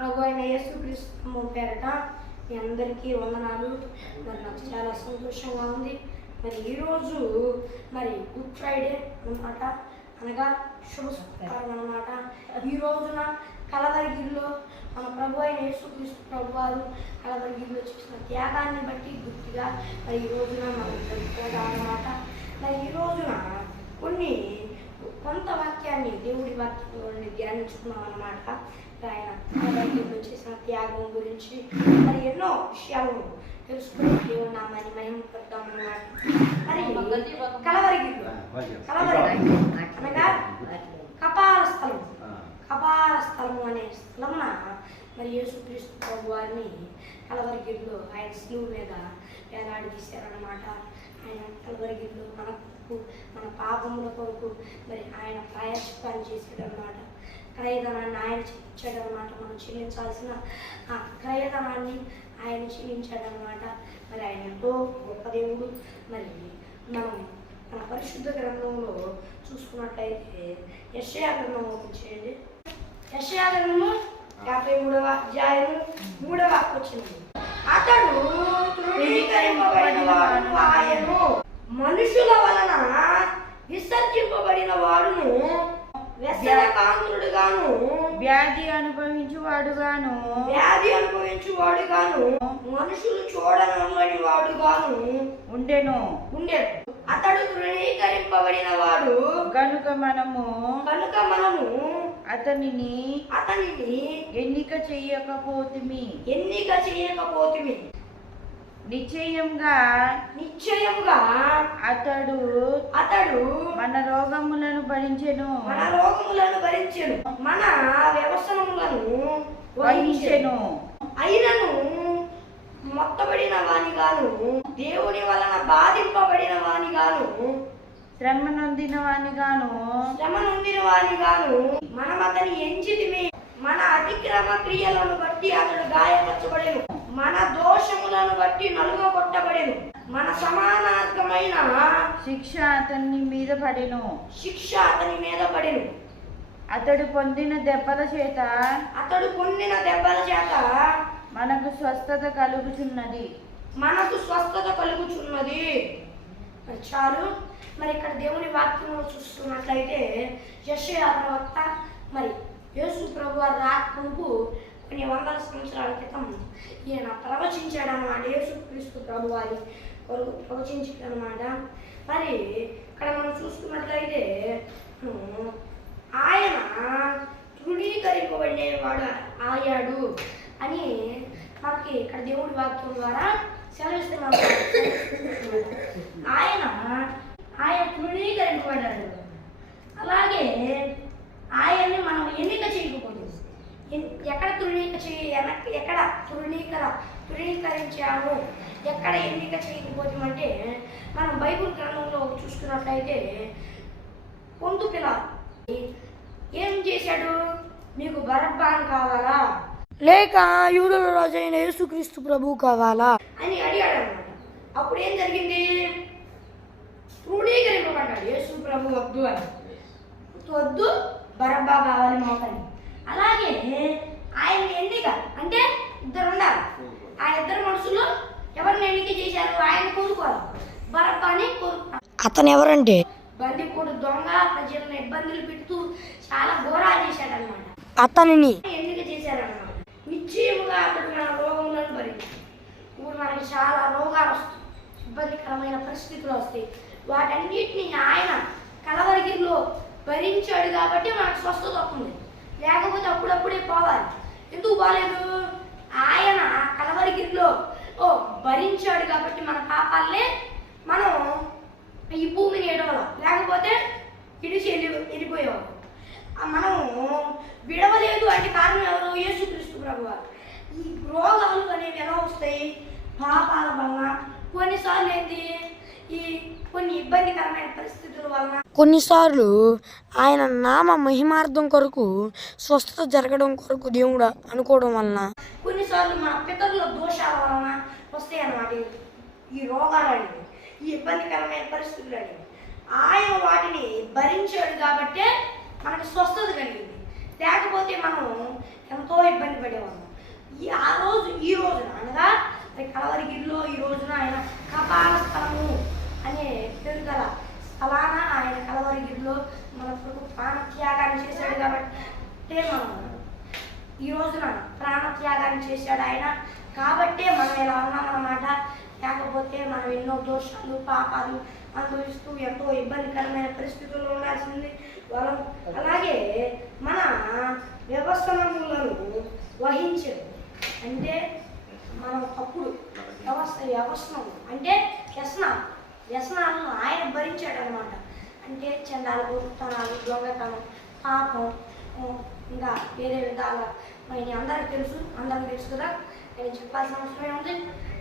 ప్రభు అయిన యేసుక్రీస్తు పేరట మీ అందరికీ వందనాలు. మరి నాకు చాలా సంతోషంగా ఉంది. మరి ఈరోజు మరి గుడ్ ఫ్రైడే అన్నమాట, అనగా శుభకారం అన్నమాట. ఈ రోజున కలవరిగిరిలో మన ప్రభు అయిన యేసుక్రీస్తు ప్రభు వారు కలవరిగిరిలో చేసిన త్యాగాన్ని బట్టి గుర్తుగా మరి ఈ రోజున మనం జరుపుకోవడం అన్నమాట. మరి ఈ రోజున కొంత వాక్యాన్ని దేవుడి వాక్యంలో ధ్యానించుకున్నాం అన్నమాట. ఆయన కలవరిగిరిలో చేసిన త్యాగం గురించి మరి ఎన్నో విషయాలను తెలుసుకుని దేవుని నామాన్ని మహిమపడతాం అన్నమాట. మరి కలవరిగిరిలో అనగా కపాల స్థలము అనే స్థలమున మరి యేసుక్రీస్తు ప్రభు వారిని కలవరిగిరిలో ఆయన శిలువ మీద వేలాడి తీశారన్నమాట. ఆయన కలవరిగిరిలో మన పాపముల కొరకు మరి ఆయన ప్రాయశ్చిత్తాన్ని చేశాడన్నమాట. క్రయధనాన్ని ఆయన చెల్లించాడనమాట. మనం చెల్లించాల్సిన ఆ క్రయధనాన్ని ఆయన చెల్లించాడనమాట. మరి ఆయన ఎంతో గొప్ప దేవుడు. మరి మనం మన పరిశుద్ధ గ్రంథంలో చూసుకున్నట్లయితే యెషయా గ్రంథం ఓపెన్ చేయండి. యెషయా గ్రంథము 53వ అధ్యాయము 3వ వచనం. అతడు తృణీకరింపబడినవాడును, ఆయను మనుషుల వలన విసర్జింపబడిన వాడును, వ్యసనకాంతుడుగాను, వ్యాధి అనుభవించువాడుగాను, మనుషులు చూడనని వాడుగాను ఉండెను. అతడు తృణీకరింపబడిన వాడు కనుక మనము అతనిని ఎన్నిక చేయకపోతిమి. నిశ్చయంగా అతడు మన రోగములను భరించెను, మన వ్యవసనములను వహించెను. అయినను మొత్తబడిన వాని గాను, దేవుని వలన బాధింపబడిన వాని గాను, శ్రమ నొందిన వాని గాను, మనం అతని ఎంచితిమి. మన అతిక్రమ క్రియలను బట్టి అతడు గాయపరచబడెను, మన దోషములను బట్టి నలుగగొట్టబడెను, మన సమానార్థమైన శిక్ష అతని మీద పడెను. అతడు పొందిన దెబ్బల చేత మనకు స్వస్థత కలుగుచున్నది. చాలు. మరి ఇక్కడ దేవుని వాక్యంలో చూస్తున్నట్లయితే యెషయా ప్రవక్త మరి యేసు ప్రభు వారి రాకముందు కొన్ని వందల సంవత్సరాల క్రితం ఈయన ప్రవచించాడన్నమాట. యేసుక్రీస్తు ప్రభు వారి కొరకు ప్రవచించాడన్నమాట. మరి ఇక్కడ మనం చూసుకున్నట్లయితే ఆయన తృణీకరింపబడినవాడు అయ్యాడు అని మనకి ఇక్కడ దేవుడి వాక్యం ద్వారా సెలవిస్తున్నాం. ఆయన తృణీకరింపబడ్డాడు. అలాగే ఆయన్ని మనం ఎన్నిక చేయకపోతే ఎక్కడ తృణీకరించాము, ఎక్కడ ఎన్నిక చేయకపోతామంటే మనం బైబిల్ గ్రంథంలో చూసుకున్నట్లయితే పొంతు పిలాతు ఏం చేశాడు? మీకు బరబ్బను కావాలా లేక యూదుల రాజైన యేసుక్రీస్తు ప్రభు కావాలా అని అడిగాడు అన్నమాట. అప్పుడు ఏం జరిగింది? తృణీకరింపబడ్డాడు. యేసు ప్రభు వద్దు, బరబ్బా కావాలి మాకని. అలాగే ఆయన ఎన్నిక అంటే ఇద్దరు ఉండాలి. ఆ ఇద్దరు మనుషులు ఎవరిని ఎన్నిక చేశారు? ఆయన కోరుకోవాలి, బరబ్బాని కోరుకున్నారు. అతను ఎవరంటే బందిపోటు దొంగ, ప్రజలను ఇబ్బందులు పెడుతూ చాలా ఘోరాలు చేశాడనమాట. అతనిని ఎన్నిక చేశారన్నమాట. నిశ్చయముగా అతడు మన రోగములను భరించాడు. ఇప్పుడు మనకి చాలా రోగాలు వస్తాయి, ఇబ్బందికరమైన పరిస్థితులు వస్తాయి. వాటన్నిటిని ఆయన కలవరిగిరిలో భరించాడు కాబట్టి మనకు స్వస్థత వస్తుంది. లేకపోతే అప్పుడప్పుడే పోవాలి. ఎందుకు బాలేదు? ఆయన కలవరిగిరిలో భరించాడు కాబట్టి మన పాపాలనే మనం ఈ భూమిని ఎడవలం, లేకపోతే ఇడిచి వెళ్ళిపోయేవాడు. మనము విడవలేదు అంటే కారణం ఎవరు? యేసుక్రీస్తు ప్రభువారు. ఈ రోగాలు అనేవి ఎలా వస్తాయి? పాపాల వలన, కొన్నిసార్లు ఏంటి కొన్ని ఇబ్బందికరమైన పరిస్థితుల వలన, కొన్నిసార్లు ఆయన నామ మహిమార్థం కొరకు స్వస్థత జరగడం కొరకు దేవుడు అనుకోవడం వలన, కొన్నిసార్లు మన పితరుల దోషాల వలన వస్తాయి అన్నమాట ఈ రోగాలు అనేవి, ఈ ఇబ్బందికరమైన పరిస్థితులు అనేవి. ఆయన వాటిని భరించాడు కాబట్టే మనకు స్వస్థత కలిగింది. లేకపోతే మనం ఎంతో ఇబ్బంది చేయబడేవాడు. ఈ రోజున అనగా కలవరిగిరిలో ఈ రోజున ఆయన కపాల స్థలము అనే పేరు గల స్థలాన ఆయన కలవరిగిరిలో మన కొరకు ప్రాణత్యాగాన్ని చేశాడు కాబట్టి మనం ఈ రోజున ప్రాణత్యాగాన్ని చేశాడు ఆయన కాబట్టే మనం ఇలా ఉన్నామన్నమాట. లేకపోతే మనం ఎన్నో దోషాలు పాపాలు అనుభవిస్తూ ఎంతో ఇబ్బందికరమైన పరిస్థితుల్లో ఉండాల్సింది వాళ్ళం. అలాగే మన వ్యవసనములను వహించదు అంటే మనం తప్పుడు వ్యవసనం అంటే వ్యసనాలను ఆయన భరించాడు అనమాట. అంటే చండాలు గుర్తనాలు దొంగతనం పాపం ఇంకా వేరే విధాలుగా మరి అందరికి తెలుసు కదా, నేను చెప్పాల్సిన అవసరమే ఉంది.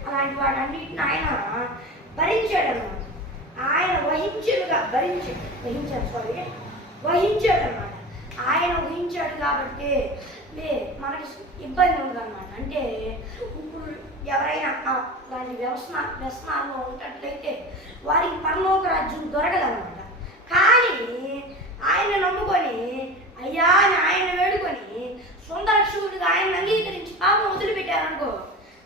అలాంటి వాటన్నిటిని ఆయన భరించాడు అనమాట. ఆయన వహించాడు అనమాట. ఆయన వహించాడు కాబట్టి మనకి ఇబ్బంది ఉండదన్నమాట. అంటే ఇప్పుడు ఎవరైనా అలాంటి వ్యసనాల్లో ఉన్నట్లయితే వారికి పరలోక రాజ్యం దొరకదన్నమాట. కానీ ఆయన నమ్ముకొని అయ్యా అని ఆయన వేడుకొని సొంత రక్షకుడిగా ఆయన అంగీకరించి పాపం వదిలిపెట్టారనుకో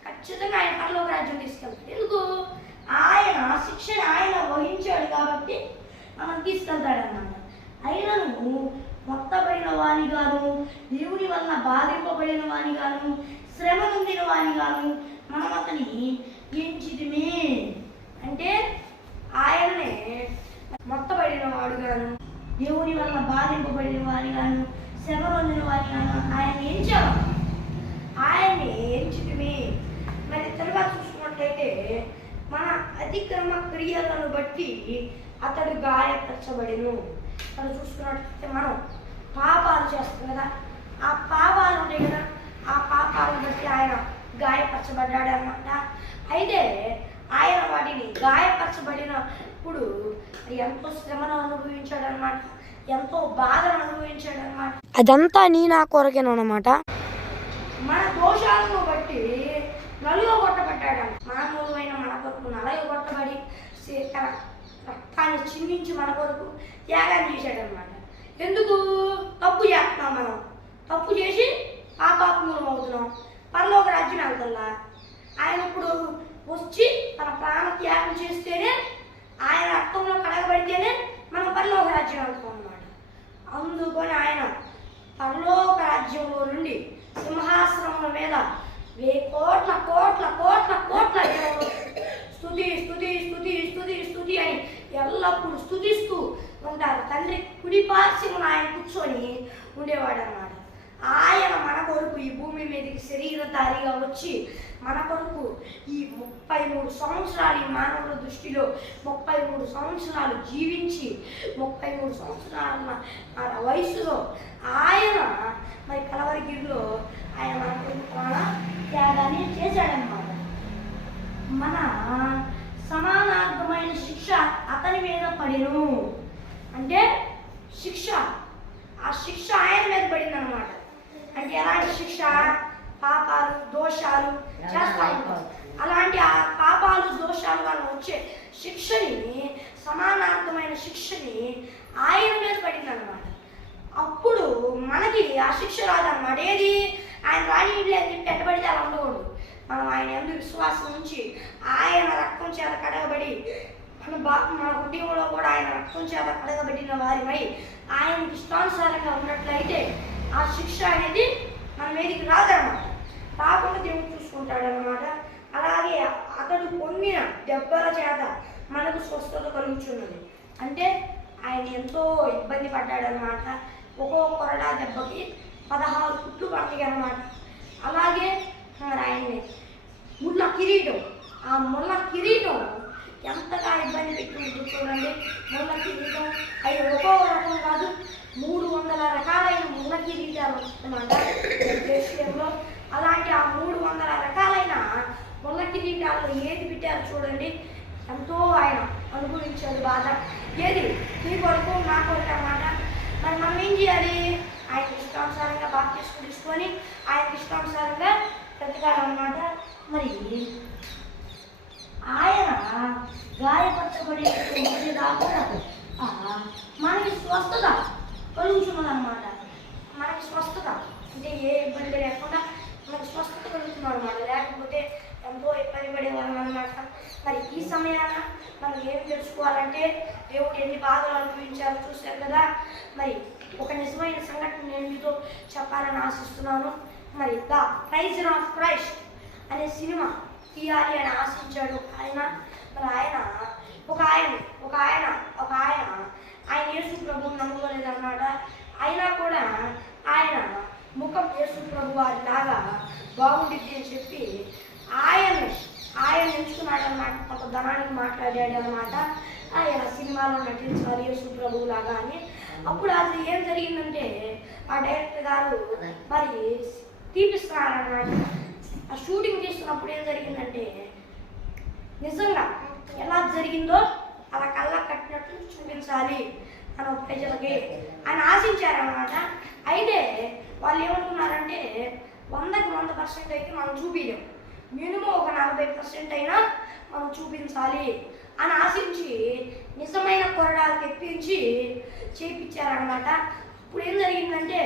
ఖచ్చితంగా ఆయన పరలోక రాజ్యం తీసుకెళ్తాడు. ఎందుకు? ఆయన శిక్షను ఆయన వహించాడు కాబట్టి మనం తీసుకెళ్తాడన్నమాట. అయినను మొత్తబడిన వానిగాను దేవుని వలన బాధింపబడిన వానిగాను శ్రమ నొందిన వానిగాను మనం అతని ఎంచితిమే. అంటే ఆయననే మొత్తబడిన వాడుగాను దేవుని వలన బాధింపబడిన వానిగాను శ్రమ నొందిన వానిగాను ఆయన ఎంచాము, ఆయన్ని ఎంచితిమే. మరి తర్వాత చూసుకున్నట్లయితే మన అతిక్రమ క్రియలను బట్టి అతడు గాయపరచబడిను. మనం చూసుకున్నట్లయితే మనం పాపాలు చేస్తాం కదా, ఆ పాపాలు ఉంటాయి కదా, ఆ పాపాలను బట్టి ఆయన గాయపరచబడ్డాడు అనమాట. అయితే ఆయన వాటిని గాయపరచబడినప్పుడు ఎంతో శ్రమను అనుభవించాడు అనమాట, ఎంతో బాధను అనుభవించాడు అనమాట. అదంతా నా కొరకేనమాట. మన దోషాలను బట్టి నలుగొట్టబడ్డాడు. మానవులైన మన కొరకు నలగొట్టబడి రక్తాన్ని చిందించి మన కొరకు త్యాగాన్ని చేశాడు అనమాట. ఎందుకు? తప్పు చేస్తున్నాం, మనం తప్పు చేసి పాపాత్మూలం అవుతున్నాం, పరలోక రాజ్యం వెళ్తున్నా. ఆయన ఇప్పుడు వచ్చి తన ప్రాణ త్యాగం చేస్తేనే, ఆయన రక్తంలో కడగబడితేనే మనం పరలోక రాజ్యం వెళ్తాం అన్నమాట. అందుకొని ఆయన పరలోక రాజ్యంలో నుండి సింహాసనం మీద కోట్ల కోట్ల కోట్ల కోట్ల స్తుతి స్తుతి స్తుతి స్తుతి స్తుతి అని ఎల్లప్పుడూ స్తుతిస్తూ ఉంటారు. తండ్రి కుడిపార్శ్వమున ఆయన కూర్చొని ఉండేవాడు అన్నమాట. ఆయన మన కొరకు ఈ భూమి మీదకి శరీరధారిగా వచ్చి మన కొరకు ఈ 33 సంవత్సరాలు ఈ మానవుల దృష్టిలో 33 సంవత్సరాలు జీవించి 33 సంవత్సరాల వయసులో ఆయన మరి కలవరిగిరిలో ఆయన మన కొరకు ప్రాణ త్యాగాన్ని చేశాడనమాట. మన సమానార్థమైన శిక్ష అతని మీద పడిను. అంటే ఆ శిక్ష ఆయన మీద పడింది అనమాట. అంటే ఎలాంటి శిక్ష? పాపాలు దోషాలు చేస్తా ఉంటారు. అలాంటి ఆ పాపాలు దోషాల వల్ల వచ్చే శిక్షని, సమానార్థమైన శిక్షని ఆయన మీద పడింది అనమాట. అప్పుడు మనకి ఆ శిక్ష రాదన్నమాట. ఏది? ఆయన రాజీవులు అని చెప్పి ఎట్టబడితే అలా ఉండకూడదు. మనం ఆయన ఎందుకు విశ్వాసం ఉంచి ఆయన రక్తం చేత కడగబడి మన హృదయంలో కూడా ఆయన రక్తం చేత కడగబడిన వారిపై ఆయనకి ఇష్టానుసారంగా ఉన్నట్లయితే ఆ శిక్ష అనేది మన మీదకి రాదన్నమాట. రాకుండా దేవుడు చూసుకుంటాడు అన్నమాట. అలాగే అతడు పొందిన దెబ్బల చేత మనకు స్వస్థత కలుగుతున్నది. అంటే ఆయన ఎంతో ఇబ్బంది పడ్డాడనమాట. ఒక్కో కొరడా దెబ్బకి 16 కుట్లు పడతాయి అన్నమాట. అలాగే ఆయన్ని ముళ్ళ కిరీటం, ఆ ముళ్ళ కిరీటం ఎంతగా ఇబ్బంది పెట్టుకుంటుంది చూడండి. ముళ్ళ కిరీటం అవి ఒక్కో రకం కాదు, 300 రకాలైన ముళ్ళ కిరీటాలు వస్తుందన్నమాట దేశంలో. అలాంటి ఆ 300 రకాలైన ముళ్ళ కిరీటాల్లో ఏది పెట్టారు చూడండి. ఎంతో ఆయన అనుభవించాడు బాధ. ఏది? మీ కొరకు నా కొరకు అన్నమాట. మరి మనం ఏం చేయాలి? ఆయన ఇష్టానుసారంగా బాప్తిస్మం తీసుకొని ఆయన ఇష్టానుసారంగా బ్రతకాలన్నమాట. మరి ఆయన గాయపరచబడే రాకుండా మనకి స్వస్థత కలుగుతున్నదన్నమాట. మనకి స్వస్థత అంటే ఏ ఇబ్బంది లేకుండా ఎంతో ఇబ్బంది పడేవాళ్ళం అనమాట. మరి ఈ సమయాన మనం ఏం తెలుసుకోవాలంటే దేవుడు ఎన్ని బాధలు అనుభవించారో చూశారు కదా. మరి ఒక నిజమైన సంఘటన నేను మీతో చెప్పాలని ఆశిస్తున్నాను. మరి ద ప్రైజన్ ఆఫ్ క్రైస్ట్ అనే సినిమా తీయాలి అని ఆశించాడు ఆయన. మరి ఆయన యేసు ప్రభువుని నమ్ముకోలేదన్నమాట. అయినా కూడా ఆయన ముఖం యేసు ప్రభు వారి లాగా బాగుండిద్ది అని చెప్పి ఆయన ఎంచుకున్నాడు అన్నమాట. కొంత ధనానికి మాట్లాడాడు అన్నమాట. ఆయన సినిమాలో నటించాలి యేసు ప్రభువు లాగా అని. అప్పుడు అది ఏం జరిగిందంటే ఆ డైరెక్టర్ గారు మరి తీపిస్తున్నారన్నమాట. ఆ షూటింగ్ చేస్తున్నప్పుడు ఏం జరిగిందంటే నిజంగా ఎలా జరిగిందో అలా కళ్ళ కట్టినట్టు చూపించాలి అని ప్రజలకి ఆయన ఆశించారన్నమాట. అయితే వాళ్ళు ఏమనుకున్నారంటే 100కి 100% అయితే మనం చూపించలేం, మినిమం ఒక 40% అయినా మనం చూపించాలి అని ఆశించి నిజమైన కొరడాలు తెప్పించి చేయించారనమాట. ఇప్పుడు ఏం జరిగిందంటే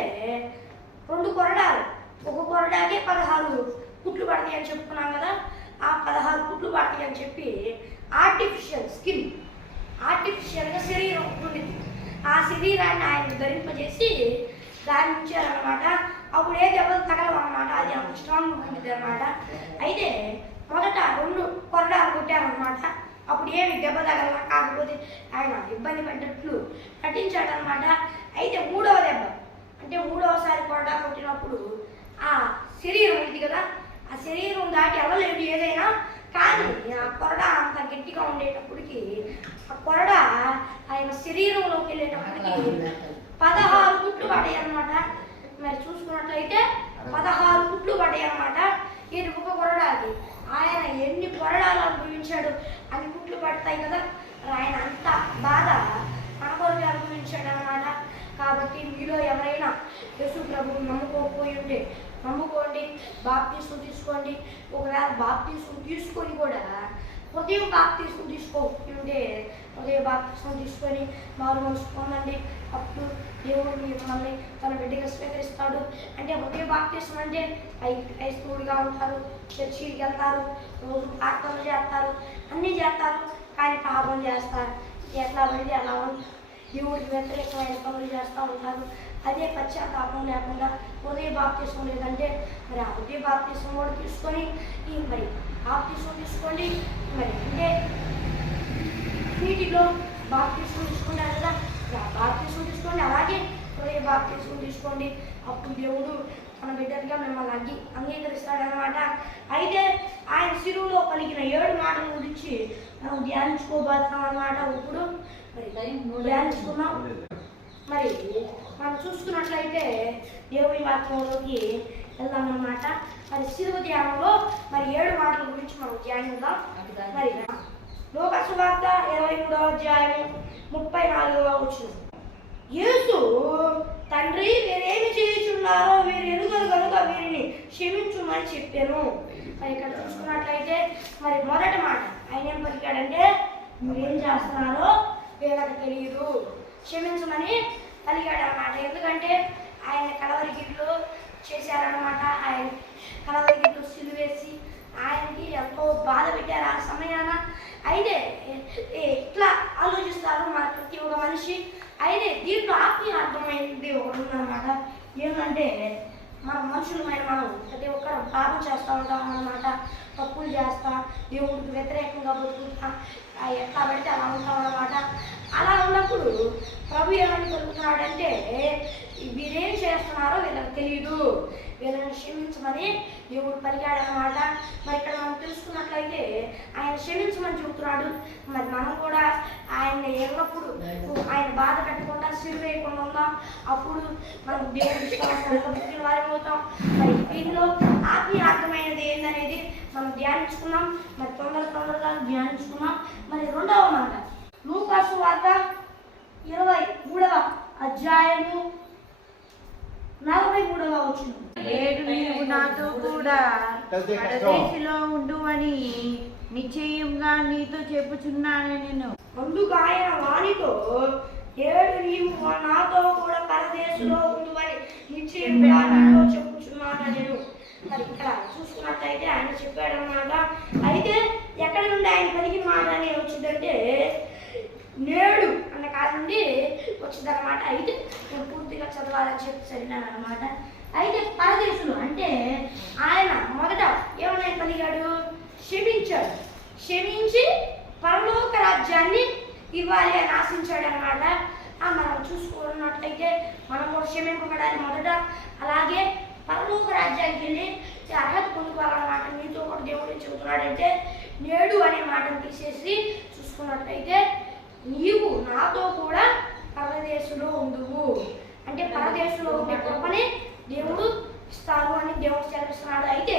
2 కొరడాలు, ఒక కొరడాకే 16 కుట్లు పడతాయి అని చెప్పుకున్నాం కదా. ఆ 16 కుట్లు పడతాయి అని చెప్పి ఆర్టిఫిషియల్గా శరీరం ఉంటుంది. ఆ శరీరాన్ని ఆయన ధరింపజేసి దాన్ని ఉంచారనమాట. అప్పుడు ఏ దెబ్బలు తగలవన్నమాట, అది అంత స్ట్రాంగ్ ఉంటుంది అనమాట. అయితే మొదట 2 కొరడాలు కొట్టారనమాట. అప్పుడు ఏమి దెబ్బ తగల, కాకపోతే ఆయన ఇబ్బంది పడ్డట్లు నటించాడనమాట. అయితే 3వ దెబ్బ అంటే 3వసారి కొరడా కొట్టినప్పుడు ఆ శరీరం ఉంది కదా, ఆ శరీరం దాటి వెళ్ళలేదు ఏదైనా. కానీ ఆ కొరడా అంత గట్టిగా ఉండేటప్పటికి ఆ కొరడా ఆయన శరీరంలోకి వెళ్ళేటప్పటికి 16 కుట్లు పడ్డాయి అన్నమాట. మరి చూసుకున్నట్లయితే 16 కుట్లు పడ్డాయి అన్నమాట. ఇది ఒక కొరడాకి ఆయన ఎన్ని కొరడాలు అనుభవించాడు, అన్ని కుట్లు పడతాయి కదా. ఆయన అంత బాధ మన కొరకు అనుభవించాడు అన్నమాట. కాబట్టి మీలో ఎవరైనా యేసు ప్రభువు నమ్ముకోకపోయి ఉంటే నమ్ముకోండి, బాప్తిస్మం తీసుకోండి. ఒకవేళ బాప్తిస్మం తీసుకొని కూడా ఉదయం బాప్తిస్మం తీసుకోకుంటే ఉదయం బాప్తిస్మం తీసుకొని మారు మనసు పొందండి. అప్పుడు దేవుడు మిమ్మల్ని తన బిడ్డగా స్వీకరిస్తాడు. అంటే ఉదయం బాప్తిస్మం అంటే క్రైస్తవుడిగా ఉంటారు, చర్చికి వెళ్తారు, రోజు ప్రార్థనలు చేస్తారు, అన్నీ చేస్తారు, కానీ పాపం చేస్తారు. ఎట్లా పడితే అలా ఉంటారు, దేవుడికి వ్యతిరేకమైన పనులు చేస్తూ ఉంటారు. అదే పశ్చాత్తాపం లేకుండా ఉదయ బాప్తిస్మం లేదంటే మరి ఆ ఉదయ బాప్తిస్మం కూడా తీసుకొని మరి బాప్తిస్మం తీసుకోండి. మరి అంటే వీటిలో బాప్తిస్మం తీసుకున్నారు కదా, బాప్తిస్మం తీసుకోండి. అలాగే ఉదయ బాప్తిస్మం తీసుకోండి. అప్పుడు దేవుడు మన బిడ్డలుగా మిమ్మల్ని అంగీకరిస్తాడనమాట. అయితే ఆయన శిలువలో పలికిన 7 మాటల గురించి మనం ధ్యానించుకోబోతున్నాం అన్నమాట. ఇప్పుడు మరి ధ్యానించుకున్నాం. మరి మనం చూసుకున్నట్లయితే దేవుని వాక్యంలోకి వెళ్దామన్నమాట. మరి శిలువ ధ్యానంలో మరి 7 మాటల గురించి మనం ధ్యానిద్దాం. మరి లోకా సువార్త 23వ అధ్యాయం 34వ వచనం. యేసు తండ్రి వీరేమి చేయుచున్నారో వీరు ఎరుగరు కనుక వీరిని క్షమించుమని చెప్పాను. మరి ఇక్కడ చూసుకున్నట్లయితే మరి మొదటి మాట ఆయన ఏం పలికాడంటే మీరేం చేస్తున్నారో వీళ్ళకి తెలియదు, క్షమించమని పలికాడు అన్నమాట. ఎందుకంటే ఆయన కలవరి గిడ్లు చేశారనమాట. ఆయన కలవరి గిడ్లు సిలువేసి ఆయనకి ఎంతో బాధ పెట్టారు ఆ సమయాన. అయితే ఇట్లా ఆలోచిస్తారు మన ప్రతి ఒక్క మనిషి. అయితే దీంట్లో ఆత్మీయ అర్థమైంది ఒకటి ఉందన్నమాట. ఏమంటే మన మనుషులమైన మనం ప్రతి ఒక్కరు పాపం చేస్తూ ఉంటాం అన్నమాట. తప్పులు చేస్తా, దేవుడికి వ్యతిరేకంగా బతుకుతా, ఎట్లా పడితే అలా ఉంటాం అన్నమాట. అలా ఉన్నప్పుడు ప్రభు ఏమని కలుగుతున్నాడంటే వీరేం చేస్తున్నారో వీళ్ళకి తెలియదు, వీళ్ళని క్షమించమని దేవుడు పలికాడనమాట. మరి ఇక్కడ మనం తెలుసుకున్నట్లయితే ఆయన క్షమించమని చెబుతున్నాడు. మరి మనం కూడా ఆయన ఎల్లప్పుడు ఆయన బాధ పెట్టకుండా సిరి వేయకుండా ఉందాం. అప్పుడు మనం దేవుడి వారి అవుతాం. మరి దీనిలో ఆత్మీయ అర్థమైనది ఏందనేది మనం ధ్యానించుకున్నాం. మరి తొందరగా ధ్యానించుకున్నాం. మరి 2వ మాట లూకా సువార్త 23వ అధ్యాయము 43వ వచనం. నేడు నీవు నాతో కూడా పరదేశిలో ఉండువని నిశ్చయంగా నీతో చెప్పుచున్నాను నేను. అందుకు ఆయన వానితో నేడు నీవు నాతో కూడా పరదేశంలో ఉండువని నిశ్చయంగా నీతో చెప్పుచున్నాను నేను. మరి ఇక్కడ చూసుకున్న చూసుకున్నట్లయితే ఆయన చెప్పాడు అన్నమాట. అయితే ఎక్కడ నుండి ఆయన పలికిన మాట అని వచ్చిందంటే నేడు అన్న కాడ నుండి వచ్చిందన్నమాట. అయితే నేను పూర్తిగా చదవాలని చెప్పి చదివినాను అనమాట. అయితే పరదేశులు అంటే ఆయన మొదట ఏమన్నా పలిగాడు, క్షమించాడు, క్షమించి పరలోక రాజ్యాన్ని ఇవ్వాలి అని ఆశించాడు అనమాట. మనం చూసుకున్నట్లయితే మనం కూడా క్షమింపబడాలి మొదట, అలాగే పరలోక రాజ్యానికి వెళ్ళి అర్హత పొందుకోవాలన్నమాట. మీతో కూడా దేవుడు చెబుతున్నాడంటే నేడు అనే మాటను తీసేసి చూసుకున్నట్లయితే నీవు నాతో కూడా పరదేశంలో ఉండువు అంటే పరదేశంలో ఉండే కృపని దేవుడు ఇస్తాను అని దేవుడు సెలవిస్తున్నాడు. అయితే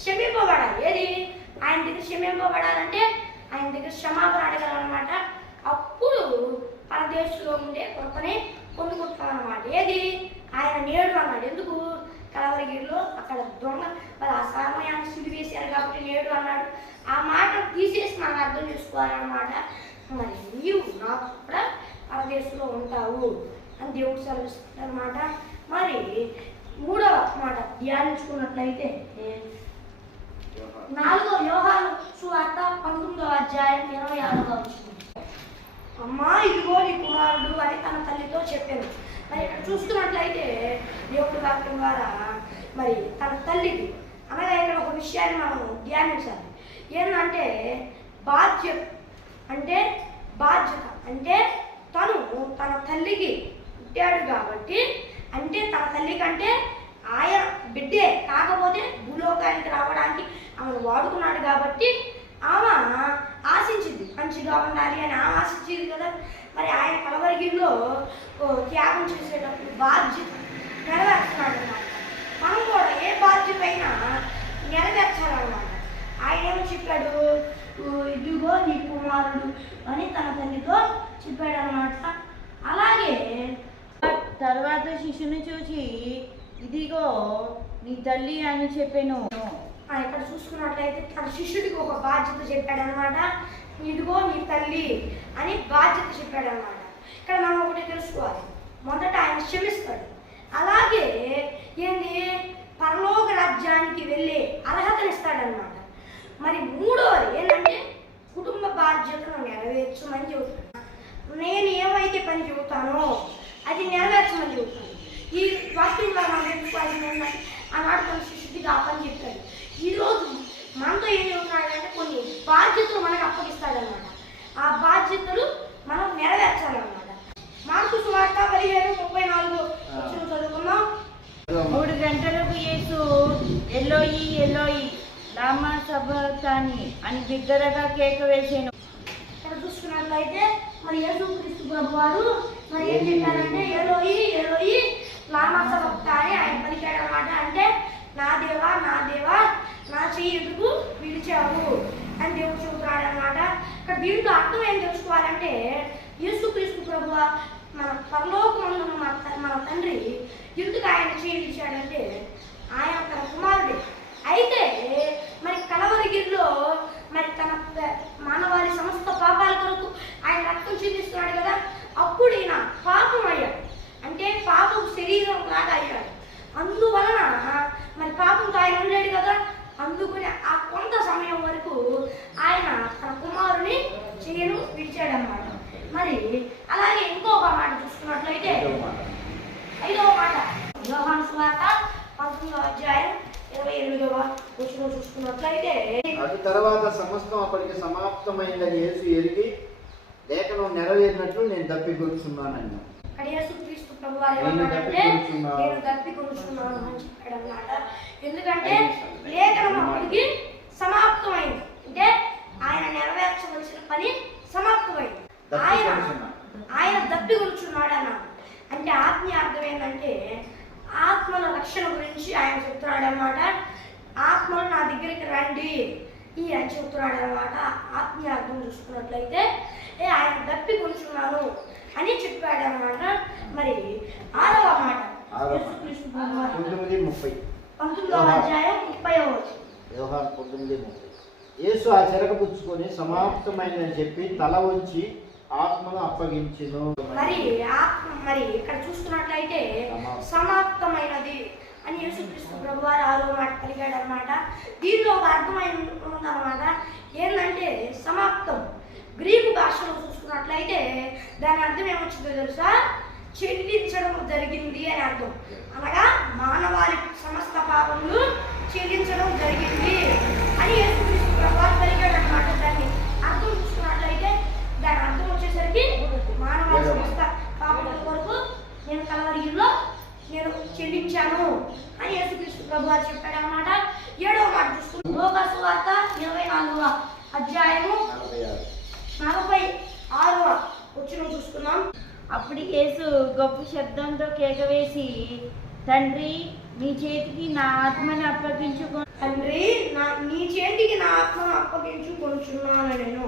క్షమింపబడాలి. ఏది ఆయన దగ్గర క్షమింపబడాలంటే ఆయన దగ్గర క్షమాపణ అడగాలన్నమాట. అప్పుడు పరదేశంలో ఉండే కృపని పొందుకుంటాం అన్నమాట. ఏది ఆయన నేడు అన్నాడు. ఎందుకు కలవరిగిరిలో అక్కడ దొంగ మరి ఆ సమయాన్ని సిడి వేశారు కాబట్టి నేడు అన్నాడు. ఆ మాట తీసేసి మనం అర్థం చేసుకోవాలన్నమాట. మరి నీవు నాకు కూడా పరదేశంలో ఉంటావు అని దేవుడు సెలవిస్తాడు అనమాట. మరి మూడవ మాట ధ్యానించుకున్నట్లయితే 4వ యోహాను సువార్త 19వ అధ్యాయం 26వ వచనం. అమ్మా ఇదిగో నీ కుమారుడు అని తన తల్లితో చెప్పాను. మరి ఇక్కడ చూస్తున్నట్లయితే దేవుడి వాక్యం ద్వారా మరి తన తల్లికి అనగా ఇక్కడ ఒక విషయాన్ని మనం ధ్యానించాలి. ఏంటంటే బాధ్యత అంటే తను తన తల్లికి పుట్టాడు కాబట్టి, అంటే తన తల్లి కంటే ఆయన బిడ్డే కాకపోతే భూలోకానికి రావడానికి ఆమెను వాడుకున్నాడు కాబట్టి ఆమె ఆశించింది మంచిగా ఉండాలి అని ఆమె ఆశించింది కదా. మరి ఆయన కలవరిగిరిలో త్యాగం చేసేటప్పుడు బాధ్యత నెరవేర్చున్నాడు అన్నమాట. మనం కూడా ఏ బాధ్యత అయినా నెరవేర్చాలన్నమాట. ఆయన ఏమో చెప్పాడు, ఇదిగో నీ కుమారుడు అని తన తల్లితో చెప్పాడు అన్నమాట. అలాగే తర్వాత శిష్యుని చూసి ఇదిగో నీ తల్లి అని చెప్పాను. ఇక్కడ చూసుకున్నట్లయితే తన శిష్యుడికి ఒక బాధ్యత చెప్పాడు అనమాట. ఇదిగో నీ తల్లి అని బాధ్యత చెప్పాడు అనమాట. ఇక్కడ మనం ఒకటి తెలుసుకోవాలి, మొదట ఆయన క్షమిస్తాడు, అలాగే ఏంది పరలోక రాజ్యానికి వెళ్ళే అర్హతనిస్తాడనమాట. మరి మూడవది ఏంటంటే కుటుంబ బాధ్యతను నెరవేర్చమని చెబుతాను. నేను ఏమైతే పని చెబుతానో అది నెరవేర్చమని చెబుతాను. ఈ వాక్యంలో మనం నేర్చుకోవాల్సింది ఏంటంటే ఆనాడు కొన్ని శిష్యుడికి ఆ పని చెప్పాడు. ఈరోజు మనతో ఏం చెబుతున్నాడంటే కొన్ని బాధ్యతలు మనకు అప్పగిస్తాడనమాట. ఆ బాధ్యతలు మనం నెరవేర్చాలన్నమాట. మార్కు సువార్త 15:34 చదువుకున్నాం. 3 గంటలకు యేసు ఎలోయి ఎలోయి లామా సబక్తాని అని బిగ్గరగా కేక వేసాను. ఇక్కడ చూసుకున్నట్లయితే మరి యేసుక్రీస్తు ప్రభువారు మరి ఏం చెప్పారంటే ఎలోయి ఎలోయి లామా సబక్తాని ఆయన పలికాడు అన్నమాట. అంటే నా దేవా నా చెయ్యుడుకు విడిచావు అని దేవుడు చెబుతున్నాడు అనమాట. ఇక్కడ దీంట్లో అర్థం ఏం తెలుసుకోవాలంటే యేసుక్రీస్తు ప్రభువ మన పరలోకమందున మన తండ్రి ఎందుకు ఆయన చేయి విడిచాడంటే ఆయన తన కుమారుడే. అయితే మరి కలవరిగిరిలో మరి తన మానవాళి సమస్త పాపాల కొరకు ఆయన రక్తం చిందిస్తున్నాడు కదా. అప్పుడు ఈయన పాపం అయ్యాడు, అంటే పాపం శరీరం లాగా అయ్యాడు. అందువలన మరి పాపంతో ఆయన ఉండేది కదా. అందుకని ఆ కొంత సమయం వరకు ఆయన తన కుమారుని చేయను విడిచాడనమాట. మరి అలాగే ఇంకొక మాట చూసుకున్నట్లయితే 5వ మాట యోహాను సువార్త 19వ అధ్యాయం 28వ వచనం చూసుకున్నట్లయితే అటు తర్వాత సమస్తం అప్పటికి సమాప్తమైనది యేసు ఎరిగి లేఖనం నెరవేరినట్లు నేను తప్పికొచ్చున్నానని. ఇక్కడ యేసుక్రీస్తు ప్రభువారు ఏమన్నాడంటే నేను తప్పికొచ్చున్నాను అని చెప్పాడు అన్నమాట. ఎందుకంటే లేఖనం అప్పటికి సమాప్తమైంది, అంటే ఆయన నెరవేర్చవలసిన పని సమాప్తమైంది. ఆయన తప్పికొచ్చున్నాడు అన్నాడు. అంటే ఆత్మీయ అర్థం ఏంటంటే ఆత్మల రక్షణ గురించి ఆయన చెప్తున్నాడు అనమాట. ఆత్మలు నా దగ్గరికి రండి ఈ అని చెప్తున్నాడు అనమాట. ఆత్మీయ అర్థం చూసుకున్నట్లయితే ఆయన తప్పికొచ్చున్నాను అని చెప్పాడు అనమాట. మరి 6వ మాట 19వ అధ్యాయం 30వ వచనం. యోహాను 19:30. యేసు ఆ చెరకపుచ్చుకొని సమాప్తమైనని చెప్పి తల వంచి ఆత్మను అప్పగించెను. మరి ఇక్కడ చూస్తున్నట్లయితే సమాప్తమైనది అని యేసుక్రీస్తు ప్రభువారు 6వ మాట పలికాడు అనమాట. దీనిలో ఒక అర్థమైన ఉందన్నమాట. ఏంటంటే సమాప్తం. గ్రీకు భాషలో చూసుకున్నట్లయితే దాని అర్థం ఏమొచ్చిందో తెలుసా? చెల్లించడం జరిగింది అని అర్థం. అనగా మానవాళి సమస్త పాపములు చెల్లించడం జరిగింది అని యేసుక్రీస్తు ప్రభువు పలికాడు అన్నమాట. దాన్ని అర్థం చూసుకున్నట్లయితే దాని అర్థం వచ్చేసరికి మానవాళి సమస్త పాపముల కొరకు నేను కలవరిలో నేను చెల్లించాను అని యేసుక్రీస్తు ప్రభువు చెప్పాడు అన్నమాట. 7వ మాట చూసుకుంటాం. లోకాసు వార్త 24వ అధ్యాయము 46వ వచనం చూసుకున్నాం. అప్పుడు యేసు గొప్ప శబ్దంతో కేక వేసి, తండ్రి నీ చేతికి నా ఆత్మని అప్పగించుకో. తండ్రి నీ చేతికి నా ఆత్మను అప్పగించుకొనుచున్నాను నేను.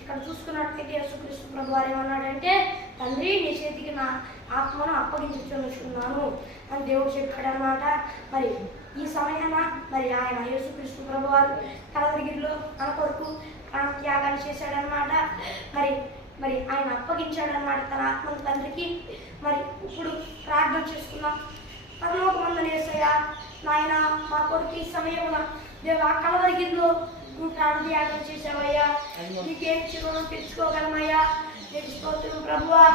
ఇక్కడ చూసుకున్నట్లయితే యేసుక్రీస్తు ప్రభువారు ఏమన్నాడంటే, తండ్రి నీ చేతికి నా ఆత్మను అప్పగించుకొనుచున్నాను అని దేవుడు చెప్పాడనమాట. మరి ఈ సమయాన మరి ఆయన యేసుక్రీస్తు ప్రభువారు కలవరిగిరిలో తన కొరకు ప్రాణ త్యాగాన్ని చేశాడనమాట. మరి ఆయన అప్పగించాడనమాట తన ఆత్మను తండ్రికి. మరి ఇప్పుడు ప్రార్థన చేసుకున్నాం. పరలోకమందున యేసయ్యా, నాయన మా కొరకు ఈ సమయంలో దేవా కలవరిగిరిలో నువ్వు ప్రాణ త్యాగం చేసావయ్యా. నీకేం చిరును తెచ్చుకోగలమయ్యా. నీకు స్తోత్రం ప్రభువా.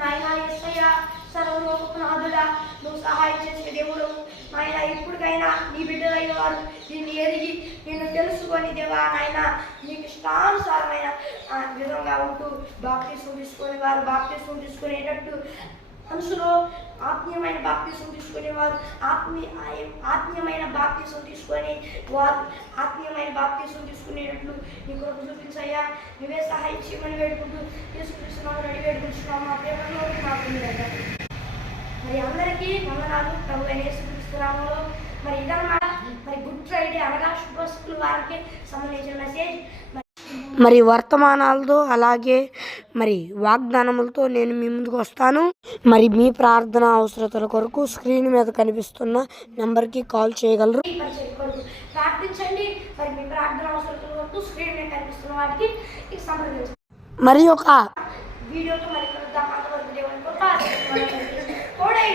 నాయన యేసయ్యా, సర్వలోకనాథుడా, నువ్వు సహాయం చేసే దేవుడు. నాయన ఇప్పటికైనా నీ బిడ్డలైన వారు నిన్ను ఎదిగి నిన్ను తెలుసుకొని దేవా నాయన నీకు ఇష్టానుసారమైన విధంగా ఉంటూ బాప్తిసం తీసుకొని వారు బాప్తిసం తీసుకునేటట్టు, మనసులో ఆత్మీయమైన బాప్తిసం తీసుకునేవారు ఆత్మీయమైన బాప్తిసం తీసుకొని వారు ఆత్మీయమైన బాప్తిసం తీసుకునేటట్లు నీ కొరకు చూపించయ్యా. నువ్వే సహాయం చేయమని వేడుకుంటూ యేసుక్రీస్తునామమున అడిగి వేడుకుంటున్నాము మా ప్రేమలో మరి అందరికీ వందనాలు ప్రభు అయిన యేసుక్రీస్తునామములో. మరి ఇదన్నమాట మరి గుడ్ ఫ్రైడే అనగా శుక్రవారానికి సంబంధించిన మెసేజ్. మరి వర్తమానాలతో అలాగే మరి వాగ్దానములతో నేను మీ ముందుకు వస్తాను. మరి మీ ప్రార్థన అవసరతల కొరకు స్క్రీన్ మీద కనిపిస్తున్న నెంబర్కి కాల్ చేయగలరు. ప్రార్థించండి. మరి మీ ప్రార్థన అవసరతల కొరకు స్క్రీన్ మీద కనిపిస్తున్న వాటికి సంప్రదించండి. మరి ఒక వీడియోతో మరి కలుద్దాం. అంతవరకు దేవుని కృప తోడై